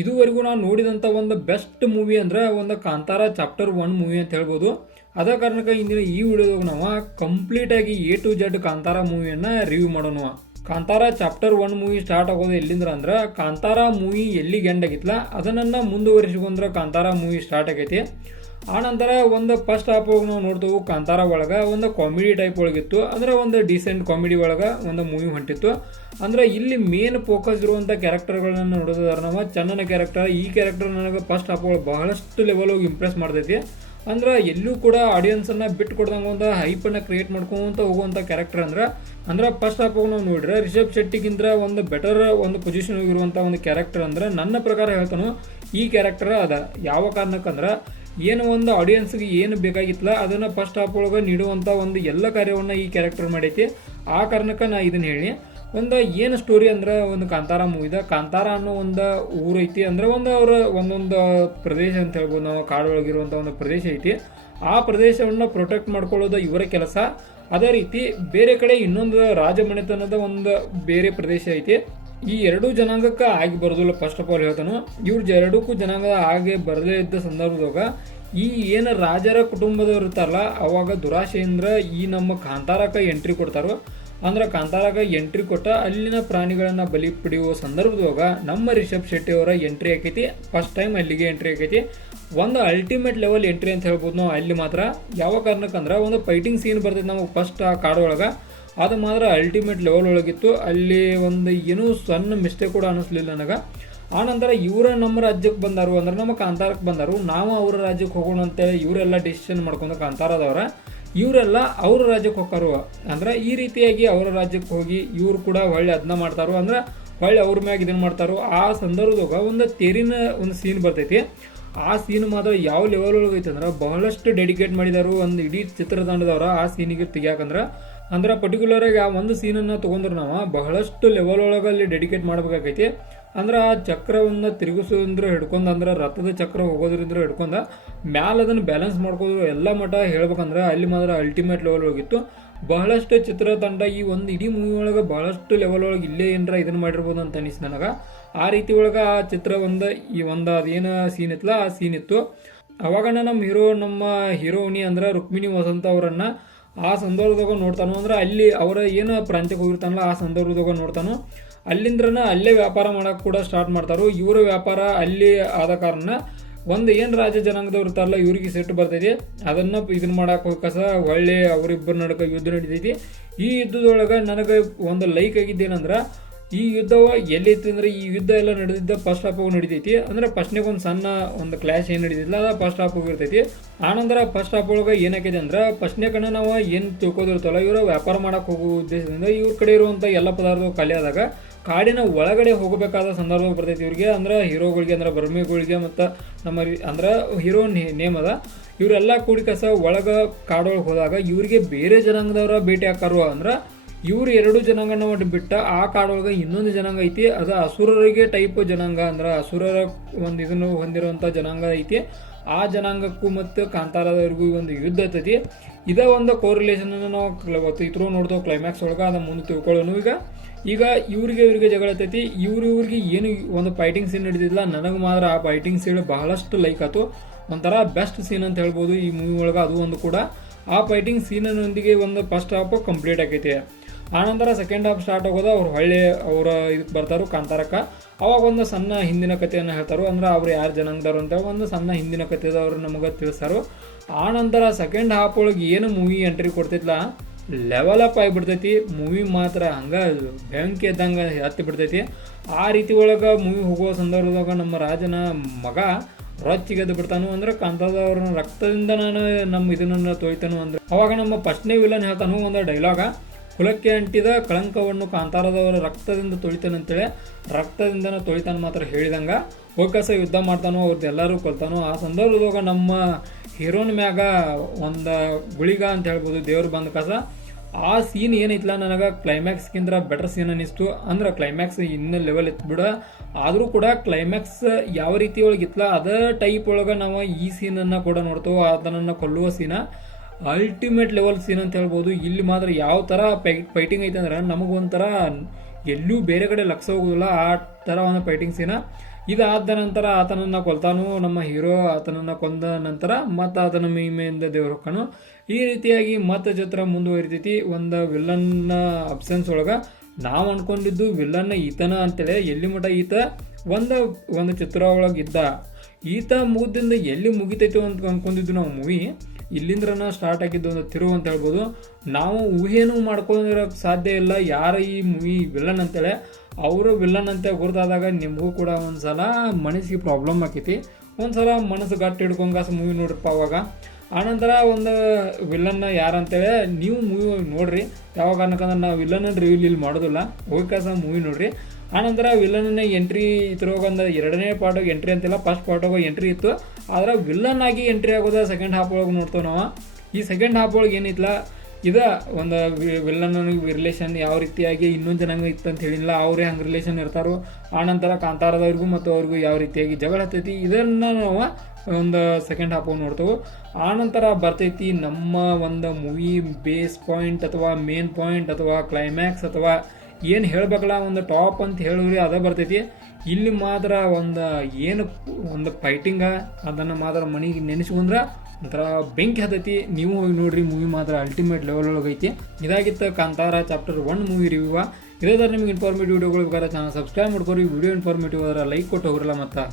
ಇದುವರೆಗೂ ನಾನು ನೋಡಿದಂಥ ಒಂದು ಬೆಸ್ಟ್ ಮೂವಿ ಅಂದ್ರೆ ಒಂದು ಕಾಂತಾರ ಚಾಪ್ಟರ್ ಒನ್ ಮೂವಿ ಅಂತ ಹೇಳ್ಬೋದು. ಅದ ಕಾರಣಕ್ಕೆ ಇಂದಿನ ಈ ವಿಡಿಯೋದಾಗ ನಾವು ಕಂಪ್ಲೀಟ್ ಆಗಿ ಎ ಟು ಜೆಡ್ ಕಾಂತಾರ ಮೂವಿಯನ್ನು ರಿವ್ಯೂ ಮಾಡೋಣ Kantara chapter one movie start ಆಗೋದು ಎಲ್ಲಿಂದ್ರ ಅಂದ್ರೆ ಕಾಂತಾರ ಮೂವಿ ಎಲ್ಲಿಗೆ ಎಂಡ್ ಆಗಿತ್ತಲ್ಲ ಅದನ್ನ ಮುಂದುವರಿಸಿಕೊಂಡ್ರೆ ಕಾಂತಾರ ಮೂವಿ ಸ್ಟಾರ್ಟ್ ಆಗೈತಿ. ಆನಂತರ ಒಂದು ಫಸ್ಟ್ ಹಾಫ್ ಒಳಗೆ ನಾವು ನೋಡ್ತೇವೆ ಕಾಂತಾರ ಒಳಗೆ, ಒಂದು ಕಾಮಿಡಿ ಟೈಪ್ ಒಳಗಿತ್ತು ಅಂದ್ರೆ ಒಂದು ಡೀಸೆಂಟ್ ಕಾಮಿಡಿ ಒಳಗೆ ಒಂದು ಮೂವಿ ಹೊಂಟಿತ್ತು. ಅಂದ್ರೆ ಇಲ್ಲಿ ಮೇನ್ ಫೋಕಸ್ ಇರುವಂಥ ಕ್ಯಾರೆಕ್ಟರ್ಗಳನ್ನು ನೋಡೋದಾದ್ರೆ ನಾವು ಚಂದನ ಕ್ಯಾರೆಕ್ಟರ್ ಈ ಕ್ಯಾರೆಕ್ಟರ್ ನನಗೆ ಫಸ್ಟ್ ಹಾಫ್ ಒಳಗೆ ಬಹಳಷ್ಟು ಲೆವೆಲ್ ಹೋಗಿ ಇಂಪ್ರೆಸ್ ಮಾಡ್ತೈತಿ. ಅಂದ್ರೆ ಎಲ್ಲೂ ಕೂಡ ಆಡಿಯನ್ಸ್ ಅನ್ನ ಬಿಟ್ಟು ಕೊಡ್ದಂಗೆ ಒಂದು ಹೈಪನ್ನು ಕ್ರಿಯೇಟ್ ಮಾಡ್ಕೊಂತ ಹೋಗುವಂಥ ಕ್ಯಾರೆಕ್ಟರ್ ಅಂದ್ರೆ ಅಂದ್ರೆ ಫಸ್ಟ್ ಹಾಫ್ ನಾವು ನೋಡಿದ್ರೆ ರಿಷಬ್ ಶೆಟ್ಟಿಗಿಂತ ಒಂದು ಬೆಟರ್ ಒಂದು ಪೊಸಿಷನ್ ಹೋಗಿರುವಂಥ ಒಂದು ಕ್ಯಾರೆಕ್ಟರ್ ಅಂದ್ರೆ ನನ್ನ ಪ್ರಕಾರ ಹೇಳ್ತಾನು, ಈ ಕ್ಯಾರೆಕ್ಟರ್ ಅದ. ಯಾವ ಕಾರಣಕ್ಕಂದ್ರೆ ಏನು ಒಂದು ಆಡಿಯನ್ಸ್ಗೆ ಏನು ಬೇಕಾಗಿತ್ತಲ್ಲ, ಅದನ್ನು ಫಸ್ಟ್ ಹಾಫ್ ಒಳಗೆ ನೀಡುವಂಥ ಒಂದು ಎಲ್ಲ ಕಾರ್ಯವನ್ನು ಈ ಕ್ಯಾರೆಕ್ಟರ್ ಮಾಡೈತಿ. ಆ ಕಾರಣಕ್ಕೆ ನಾ ಇದನ್ನು ಹೇಳಿ ಒಂದು ಏನು ಸ್ಟೋರಿ ಅಂದ್ರೆ ಒಂದು ಕಾಂತಾರ ಮೂವಿದ ಕಾಂತಾರ ಅನ್ನೋ ಒಂದು ಊರೈತಿ ಅಂದ್ರೆ ಒಂದು ಅವರ ಒಂದೊಂದು ಪ್ರದೇಶ ಅಂತ ಹೇಳ್ಬೋದು. ನಾವು ಕಾಡೊಳಗಿರುವಂಥ ಒಂದು ಪ್ರದೇಶ ಐತಿ. ಆ ಪ್ರದೇಶವನ್ನು ಪ್ರೊಟೆಕ್ಟ್ ಮಾಡ್ಕೊಳ್ಳೋದು ಇವರ ಕೆಲಸ. ಅದೇ ರೀತಿ ಬೇರೆ ಕಡೆ ಇನ್ನೊಂದು ರಾಜಮನೆತನದ ಒಂದು ಬೇರೆ ಪ್ರದೇಶ ಐತಿ. ಈ ಎರಡೂ ಜನಾಂಗಕ್ಕೆ ಆಗಿ ಬರೋದಿಲ್ಲ. ಫಸ್ಟ್ ಆಫ್ ಆಲ್ ಹೇಳ್ತಾನು, ಇವ್ರ ಎರಡಕ್ಕೂ ಜನಾಂಗ ಹಾಗೆ ಬರದೇ ಇದ್ದ ಸಂದರ್ಭದಾಗ ಈ ಏನು ರಾಜರ ಕುಟುಂಬದವ್ರು ಇರ್ತಾರಲ್ಲ, ಅವಾಗ ದುರಾಶೆಯಿಂದ ಈ ನಮ್ಮ ಕಾಂತಾರಕ್ಕೆ ಎಂಟ್ರಿ ಕೊಡ್ತಾರೋ. ಅಂದ್ರೆ ಕಾಂತಾರಕ ಎಂಟ್ರಿ ಕೊಟ್ಟ ಅಲ್ಲಿನ ಪ್ರಾಣಿಗಳನ್ನು ಬಲಿ ಪಡೆಯುವ ಸಂದರ್ಭದಾಗ ನಮ್ಮ ರಿಷಬ್ ಶೆಟ್ಟಿ ಅವರ ಎಂಟ್ರಿ ಆಕೈತಿ. ಫಸ್ಟ್ ಟೈಮ್ ಅಲ್ಲಿಗೆ ಎಂಟ್ರಿ ಆಕೈತಿ. ಒಂದು ಅಲ್ಟಿಮೇಟ್ ಲೆವೆಲ್ ಎಂಟ್ರಿ ಅಂತ ಹೇಳ್ಬೋದು ನಾವು. ಅಲ್ಲಿ ಮಾತ್ರ ಯಾವ ಕಾರಣಕ್ಕಂದ್ರೆ ಒಂದು ಫೈಟಿಂಗ್ ಸೀನ್ ಬರ್ತೈತೆ ನಮಗೆ ಫಸ್ಟ್ ಆ ಕಾಡೊಳಗೆ. ಅದು ಮಾತ್ರ ಅಲ್ಟಿಮೇಟ್ ಲೆವೆಲ್ ಒಳಗಿತ್ತು. ಅಲ್ಲಿ ಒಂದು ಏನೂ ಸಣ್ಣ ಮಿಸ್ಟೇಕ್ ಕೂಡ ಅನ್ನಿಸ್ಲಿಲ್ಲ ನನಗೆ. ಆನಂತರ ಇವರ ನಮ್ಮ ರಾಜ್ಯಕ್ಕೆ ಬಂದರು ಅಂದ್ರೆ ನಮ್ಮ ಕಾಂತಾರಕ್ಕೆ ಬಂದರು. ನಾವು ಅವ್ರ ರಾಜ್ಯಕ್ಕೆ ಹೋಗೋಣ ಅಂತೇಳಿ ಇವರೆಲ್ಲ ಡಿಸಿಷನ್ ಮಾಡ್ಕೊಂಡು ಕಾಂತಾರದವ್ರ. ಇವರೆಲ್ಲ ಅವ್ರ ರಾಜ್ಯಕ್ಕೆ ಹೋಗಾರು ಅಂದ್ರೆ ಈ ರೀತಿಯಾಗಿ ಅವರ ರಾಜ್ಯಕ್ಕೆ ಹೋಗಿ ಇವರು ಕೂಡ ಹೊಳ್ಳಿ ಅದನ್ನ ಮಾಡ್ತಾರೋ. ಅಂದ್ರೆ ಹೊಳ್ಳಿ ಅವ್ರ ಮ್ಯಾಗ ಇದನ್ನು ಮಾಡ್ತಾರೋ. ಆ ಸಂದರ್ಭದಾಗ ಒಂದು ತೆರಿನ ಒಂದು ಸೀನ್ ಬರ್ತೈತಿ. ಆ ಸೀನ್ ಮಾತ್ರ ಯಾವ ಲೆವೆಲ್ ಒಳಗೆ ಐತೆ ಅಂದ್ರೆ ಬಹಳಷ್ಟು ಡೆಡಿಕೇಟ್ ಮಾಡಿದಾರು. ಒಂದು ಇಡೀ ಚಿತ್ರತಂಡದವ್ರ ಆ ಸೀನಿಗೆ ತೆಗಿಯಾಕಂದ್ರೆ ಅಂದ್ರೆ ಪರ್ಟಿಕ್ಯುಲರ್ ಆಗಿ ಆ ಒಂದು ಸೀನನ್ನು ತೊಗೊಂಡ್ರೆ ನಾವು, ಬಹಳಷ್ಟು ಲೆವೆಲ್ ಒಳಗೆ ಅಲ್ಲಿ ಡೆಡಿಕೇಟ್ ಮಾಡ್ಬೇಕಾಗೈತಿ. ಅಂದ್ರೆ ಆ ಚಕ್ರವನ್ನು ತಿರುಗಿಸೋದ್ರ ಹಿಡ್ಕೊಂಡು, ಅಂದ್ರೆ ರಥದ ಚಕ್ರ ಹೋಗೋದ್ರಿಂದ ಹಿಡ್ಕೊಂಡ, ಮ್ಯಾಲ ಅದನ್ನು ಬ್ಯಾಲೆನ್ಸ್ ಮಾಡ್ಕೋದ್ರು ಎಲ್ಲ ಮಠ ಹೇಳ್ಬೇಕಂದ್ರೆ ಅಲ್ಲಿ ಮಾತ್ರ ಅಲ್ಟಿಮೇಟ್ ಲೆವೆಲ್ ಹೋಗಿತ್ತು ಬಹಳಷ್ಟು ಚಿತ್ರತಂಡ ಈ ಒಂದು ಇಡೀ ಮೂವಿ ಒಳಗೆ ಬಹಳಷ್ಟು ಲೆವೆಲ್ ಒಳಗೆ ಇಲ್ಲೇ ಏನರ ಇದನ್ನ ಮಾಡಿರ್ಬೋದು ಅಂತ ಅನಿಸ್ ನನಗೆ. ಆ ರೀತಿ ಒಳಗೆ ಆ ಚಿತ್ರ ಒಂದು, ಈ ಒಂದು ಅದೇನು ಸೀನ್ ಇತ್ತಲ್ಲ ಆ ಸೀನ್ ಇತ್ತು. ಅವಾಗನ ನಮ್ಮ ಹೀರೋ ನಮ್ಮ ಹೀರೋಯಿನಿ ಅಂದ್ರೆ ರುಕ್ಮಿಣಿ ವಸಂತ ಅವರನ್ನ ಆ ಸಂದರ್ಭದಾಗ ನೋಡ್ತಾನು ಅಂದ್ರೆ ಅಲ್ಲಿ ಅವರ ಏನು ಪ್ರಾಂತ್ಯಕ್ಕೆ ಹೋಗಿರ್ತಾನಲ್ಲ ಆ ಸಂದರ್ಭದಾಗ ನೋಡ್ತಾನೋ, ಅಲ್ಲಿಂದ್ರನ ಅಲ್ಲೇ ವ್ಯಾಪಾರ ಮಾಡಕ್ ಕೂಡ ಸ್ಟಾರ್ಟ್ ಮಾಡ್ತಾರೋ, ಇವರ ವ್ಯಾಪಾರ ಅಲ್ಲಿ ಆದ ಕಾರಣ ಒಂದು ಏನು ರಾಜ ಜನಾಂಗದವ್ರು ಇರ್ತಾರಲ್ಲ, ಇವ್ರಿಗೆ ಸಿಟ್ಟು ಬರ್ತೈತಿ. ಅದನ್ನ ಇದನ್ನ ಮಾಡಕ್ ಹೋಗಕಸ ಒಳ್ಳೆ ಅವರಿಬ್ಬರ ನಡಕ ಯುದ್ಧ ನಡೀತೈತಿ. ಈ ಯುದ್ಧದೊಳಗೆ ನನಗೆ ಒಂದು ಲೈಕ್ ಆಗಿದ್ದೇನಂದ್ರ ಈ ಯುದ್ಧ ಎಲ್ಲಿತ್ತು ಅಂದ್ರೆ ಈ ಯುದ್ಧ ಎಲ್ಲ ನಡೆದಿದ್ದ ಫಸ್ಟ್ ಹಾಫ್ ನಡಿತೈತಿ. ಅಂದ್ರೆ ಫಸ್ಟ್ನಾಗ ಒಂದು ಸಣ್ಣ ಒಂದು ಕ್ಲಾಶ್ ಏನು ನಡೀತಿಲ್ಲ ಅದ ಫಸ್ಟ್ ಹಾಫ್ ಇರ್ತೈತಿ. ಆನಂತರ ಫಸ್ಟ್ ಹಾಫ್ ಒಳಗೆ ಏನಾಗಿದೆ ಅಂದ್ರೆ ಫಸ್ಟ್ನೇ ನಾವು ಏನು ತಿಳ್ಕೊದಿರ್ತಲ್ಲ ಇವರು ವ್ಯಾಪಾರ ಮಾಡಕ್ ಹೋಗೋ ಉದ್ದೇಶದಿಂದ ಇವ್ರ ಕಡೆ ಇರುವಂಥ ಎಲ್ಲ ಪದಾರ್ಥ ಖಾಲಿ ಆದಾಗ ಕಾಡಿನ ಒಳಗಡೆ ಹೋಗಬೇಕಾದ ಸಂದರ್ಭ ಬರ್ತೈತಿ ಇವ್ರಿಗೆ. ಅಂದ್ರೆ ಹೀರೋಗಳಿಗೆ, ಅಂದ್ರೆ ಬರ್ಮಿಗಳಿಗೆ ಮತ್ತು ನಮ್ಮ ಅಂದ್ರೆ ಹೀರೋ ನೇಮ್ ಅದ. ಇವರೆಲ್ಲ ಕೂಡಿ ಕಸ ಒಳಗ ಕಾಡೊಳಗೆ ಹೋದಾಗ ಇವ್ರಿಗೆ ಬೇರೆ ಜನಾಂಗದವರ ಭೇಟಿ ಹಾಕಾರು ಅಂದ್ರೆ ಇವ್ರು ಎರಡು ಜನಾಂಗನ ಒಟ್ಟು ಬಿಟ್ಟ ಆ ಕಾಡೊಳಗೆ ಇನ್ನೊಂದು ಜನಾಂಗ ಐತಿ, ಅದು ಅಸುರರಿಗೆ ಟೈಪ್ ಜನಾಂಗ ಅಂದ್ರೆ ಅಸುರರ ಒಂದು ಇದನ್ನು ಹೊಂದಿರುವಂಥ ಜನಾಂಗ ಐತಿ. ಆ ಜನಾಂಗಕ್ಕೂ ಮತ್ತು ಕಾಂತಾರದವ್ರಿಗೂ ಒಂದು ಯುದ್ಧ ಐತೈತಿ ಇದ ಒಂದು ಕೋರಿಲೇಷನ್ ನಾವು ಕ್ಲ- ನೋಡ್ತೇವೆ ಇತ್ರೋ ಕ್ಲೈಮ್ಯಾಕ್ಸ್ ಒಳಗೆ ಅದನ್ನು ಮುಂದೆ ತಿಳ್ಕೊಳ್ಳೋನು ಈಗ. ಈಗ ಇವ್ರಿಗೆ ಇವ್ರಿಗೆ ಜಗಳ ಐತೈತಿ ಇವ್ರು ಇವ್ರಿಗೆ ಏನು ಒಂದು ಫೈಟಿಂಗ್ ಸೀನ್ ನಡೆದಿಲ್ಲ ನನಗೆ ಮಾತ್ರ ಆ ಫೈಟಿಂಗ್ ಸೀನ್ ಬಹಳಷ್ಟು ಲೈಕ್ ಆಯ್ತು ಒಂಥರ ಬೆಸ್ಟ್ ಸೀನ್ ಅಂತ ಹೇಳ್ಬೋದು ಈ ಮೂವಿ ಒಳಗೆ, ಅದು ಒಂದು ಕೂಡ. ಆ ಫೈಟಿಂಗ್ ಸೀನೊಂದಿಗೆ ಒಂದು ಫಸ್ಟ್ ಹಾಫ್ ಕಂಪ್ಲೀಟ್ ಆಗೈತಿ. ಆನಂತರ ಸೆಕೆಂಡ್ ಹಾಫ್ ಸ್ಟಾರ್ಟ್ ಆಗೋದು, ಅವ್ರು ಹೊಳ್ಳಿ, ಅವರ ಇದಕ್ಕೆ ಬರ್ತಾರೋ, ಕಾಂತಾರಕ್ಕ. ಅವಾಗ ಒಂದು ಸಣ್ಣ ಹಿಂದಿನ ಕಥೆಯನ್ನು ಹೇಳ್ತಾರೋ. ಅಂದ್ರೆ ಅವ್ರು ಯಾರು ಜನಾಂಗದವ್ರು ಅಂತ ಒಂದು ಸಣ್ಣ ಹಿಂದಿನ ಕಥೆದವ್ರು ನಮಗೆ ತಿಳಿಸ್ತಾರೋ. ಆನಂತರ ಸೆಕೆಂಡ್ ಹಾಫ್ ಒಳಗೆ ಏನು ಮೂವಿ ಎಂಟ್ರಿ ಕೊಡ್ತಿದ್ಲ? ಲೆವೆಲ್ ಅಪ್ ಆಗಿಬಿಡ್ತೈತಿ. ಮೂವಿ ಮಾತ್ರ ಹಂಗೆ ಬೆಂಕಿ ಇದ್ದಂಗೆ ಹತ್ತಿ ಬಿಡ್ತೈತಿ. ಆ ರೀತಿ ಒಳಗೆ ಮೂವಿ ಹೋಗುವ ಸಂದರ್ಭದಾಗ ನಮ್ಮ ರಾಜನ ಮಗ ರೊಚ್ಚಿಗೆದ್ದು ಬಿಡ್ತಾನು. ಅಂದ್ರೆ ಕಾಂತಾದವ್ರನ್ನ ರಕ್ತದಿಂದ ನಾನು ನಮ್ಮ ಇದನ್ನ ತೋಯ್ತಾನು ಅಂದ್ರೆ ಅವಾಗ ನಮ್ಮ ಫಸ್ಟ್ನೇ ವಿಲನ್ ಹೇಳ್ತಾನು ಒಂದು ಡೈಲಾಗ ಕುಲಕ್ಕೆ ಅಂಟಿದ ಕಳಂಕವನ್ನು ಕಾಂತಾರದವರ ರಕ್ತದಿಂದ ತೊಳಿತಾನಂತೇಳಿ ರಕ್ತದಿಂದನೂ ತೊಳಿತಾನ ಮಾತ್ರ ಹೇಳಿದಂಗ ಹೋಗಸ ಯುದ್ಧ ಮಾಡ್ತಾನೋ ಅವ್ರದ್ದು ಎಲ್ಲರೂ ಕೊಲ್ತಾನೋ, ಆ ಸಂದರ್ಭದಾಗ ನಮ್ಮ ಹೀರೋನ್ ಮ್ಯಾಗ ಒಂದು ಗುಳಿಗ ಅಂತ ಹೇಳ್ಬೋದು ದೇವ್ರು ಬಂದ ಕಸ ಆ ಸೀನ್ ಏನೈತಿಲ್ಲ ನನಗೆ ಕ್ಲೈಮ್ಯಾಕ್ಸ್ಗಿಂತ ಬೆಟರ್ ಸೀನ್ ಅನ್ನಿಸ್ತು. ಅಂದ್ರೆ ಕ್ಲೈಮ್ಯಾಕ್ಸ್ ಇನ್ನೂ ಲೆವೆಲ್ ಬಿಡ. ಆದರೂ ಕೂಡ ಕ್ಲೈಮ್ಯಾಕ್ಸ್ ಯಾವ ರೀತಿ ಒಳಗಿತ್ತಲ್ಲ ಅದೇ ಟೈಪ್ ಒಳಗೆ ನಾವು ಈ ಸೀನನ್ನು ಕೂಡ ನೋಡ್ತೇವೆ ಅದನ್ನು ಕೊಲ್ಲುವ ಸೀನ ಅಲ್ಟಿಮೇಟ್ ಲೆವೆಲ್ ಸೀನ್ ಅಂತ ಹೇಳ್ಬೋದು. ಇಲ್ಲಿ ಮಾತ್ರ ಯಾವ ಥರ ಫೈಟಿಂಗ್ ಐತೆ ಅಂದ್ರೆ ನಮಗೊಂಥರ ಎಲ್ಲೂ ಬೇರೆ ಕಡೆ ಲಕ್ಷ ಹೋಗೋದಿಲ್ಲ. ಆ ಥರ ಒಂದು ಫೈಟಿಂಗ್ ಸೀನ ಇದಾದ ನಂತರ ಆತನನ್ನು ಕೊಲ್ತಾನು ನಮ್ಮ ಹೀರೋ ಆತನನ್ನು ಕೊಂದ ನಂತರ ಮತ್ತೆ ಆತನ ಮೀಮೆಯಿಂದ ದೇವ್ರ ಹೊಕ್ಕನು. ಈ ರೀತಿಯಾಗಿ ಮತ್ತೆ ಚಿತ್ರ ಮುಂದುವರಿತೈತಿ. ಒಂದು ವಿಲ್ಲನ್ನ ಅಬ್ಸೆನ್ಸ್ ಒಳಗೆ ನಾವು ಅಂದ್ಕೊಂಡಿದ್ದು ವಿಲ್ಲನ್ನ ಈತನ ಅಂತೇಳಿ ಎಲ್ಲಿ ಮಟ ಈತ? ಒಂದು ಒಂದು ಚಿತ್ರ ಒಳಗೆ ಇದ್ದ ಈತ ಮುಗಿದಿಂದ ಎಲ್ಲಿ ಮುಗಿತೈತೋ ಅಂತ ಅಂದ್ಕೊಂಡಿದ್ದು ನಾವು ಮೂವಿ ಇಲ್ಲಿಂದ್ರನ ಸ್ಟಾರ್ಟ್ ಆಗಿದ್ದು ಒಂದು ತಿರುವು ಅಂತ ಹೇಳ್ಬೋದು. ನಾವು ಊಹೆನೂ ಮಾಡ್ಕೊಂಡಿರೋಕೆ ಸಾಧ್ಯ ಇಲ್ಲ. ಯಾರ ಈ ಮೂವಿ ವಿಲನ್ ಅಂತೇಳಿ, ಅವರು ವಿಲ್ಲನ್ ಅಂತ ಗುರ್ತಾದಾಗ ನಿಮಗೂ ಕೂಡ ಒಂದ್ಸಲ ಮನಸ್ಸಿಗೆ ಪ್ರಾಬ್ಲಮ್ ಆಕೈತಿ. ಒಂದ್ಸಲ ಮನಸ್ಸು ಗಟ್ಟಿ ಹಿಡ್ಕೊಂಗಾಸ ಮೂವಿ ನೋಡ್ರಪ್ಪ ಅವಾಗ. ಆನಂತರ ಒಂದು ವಿಲ್ಲನ್ನ ಯಾರಂತೇಳಿ ನೀವು ಮೂವಿ ನೋಡ್ರಿ. ಯಾವಾಗ ಅನ್ನಕಂದ್ರೆ ನಾವು ವಿಲನ್ ರಿವೀಲ್ ಇಲ್ಲಿ ಮಾಡೋದಿಲ್ಲ. ಹೋಗ್ಕಾಸ ಮೂವಿ ನೋಡ್ರಿ. ಆನಂತರ ವಿಲನ್ನ ಎಂಟ್ರಿ ಇದ್ರೊಳಗೆ ಒಂದು ಎರಡನೇ ಪಾರ್ಟ್ ಎಂಟ್ರಿ ಅಂತಿಲ್ಲ ಫಸ್ಟ್ ಪಾರ್ಟಾಗ ಎಂಟ್ರಿ ಇತ್ತು. ಆದ್ರೆ ವಿಲ್ಲನ್ ಆಗಿ ಎಂಟ್ರಿ ಆಗೋದ ಸೆಕೆಂಡ್ ಹಾಫ್ ಒಳಗೆ ನೋಡ್ತೇವೆ ನಾವು. ಈ ಸೆಕೆಂಡ್ ಹಾಫ್ ಒಳಗೆ ಏನಿತ್ತಲ್ಲ ಇದ ಒಂದು ವಿಲ್ಲನ್ ರಿಲೇಷನ್ ಯಾವ ರೀತಿಯಾಗಿ ಇನ್ನೊಂದು ಜನಾಂಗ ಇತ್ತು ಅಂತ ಹೇಳಿಲ್ಲ ಅವರೇ ಹಂಗೆ ರಿಲೇಷನ್ ಇರ್ತಾರೋ. ಆನಂತರ ಕಾಂತಾರದವ್ರಿಗೂ ಮತ್ತು ಅವ್ರಿಗೂ ಯಾವ ರೀತಿಯಾಗಿ ಜಗಳ ಹತ್ತೈತಿ, ಇದನ್ನು ನಾವು ಒಂದು ಸೆಕೆಂಡ್ ಹಾಫ್ ನೋಡ್ತೇವೆ. ಆನಂತರ ಬರ್ತೈತಿ ನಮ್ಮ ಒಂದು ಮೂವಿ ಬೇಸ್ ಪಾಯಿಂಟ್ ಅಥವಾ ಮೇನ್ ಪಾಯಿಂಟ್ ಅಥವಾ ಕ್ಲೈಮ್ಯಾಕ್ಸ್ ಅಥವಾ ಏನು ಹೇಳ್ಬೇಕಲ್ಲ, ಒಂದು ಟಾಪ್ ಅಂತ ಹೇಳಿದ್ರೆ ಅದೇ ಬರ್ತೈತಿ. ಇಲ್ಲಿ ಮಾತ್ರ ಒಂದು ಏನು ಒಂದು ಫೈಟಿಂಗ ಅದನ್ನು ಮಾತ್ರ ಮನೆಗೆ ನೆನೆಸ್ಕೊಂಡ್ರೆ ಒಂಥರ ಬೆಂಕಿ ಹತ್ತೈತಿ. ನೀವು ಹೋಗಿ ನೋಡ್ರಿ ಮೂವಿ ಮಾತ್ರ ಅಲ್ಟಿಮೇಟ್ ಲೆವೆಲ್ ಒಳಗೆ ಐತಿ. ಇದಾಗಿತ್ತು Kantara chapter one movie review ಇದೇ ಥರ ನಿಮ್ಗೆ ಇನ್ಫಾರ್ಮೇಟಿವ್ ವಿಡಿಯೋಗಳು ಬೇಕಾದ್ರೆ ಚಾನಲ್ ಸಬ್ಸ್ಕ್ರೈಬ್ ಮಾಡ್ಕೊರಿ. ವಿಡಿಯೋ ಇನ್ಫಾರ್ಮೇಟಿವ್ ಆದ್ರೆ ಲೈಕ್ ಕೊಟ್ಟು ಹೋಗ್ರಲ್ಲ ಮತ್ತೆ.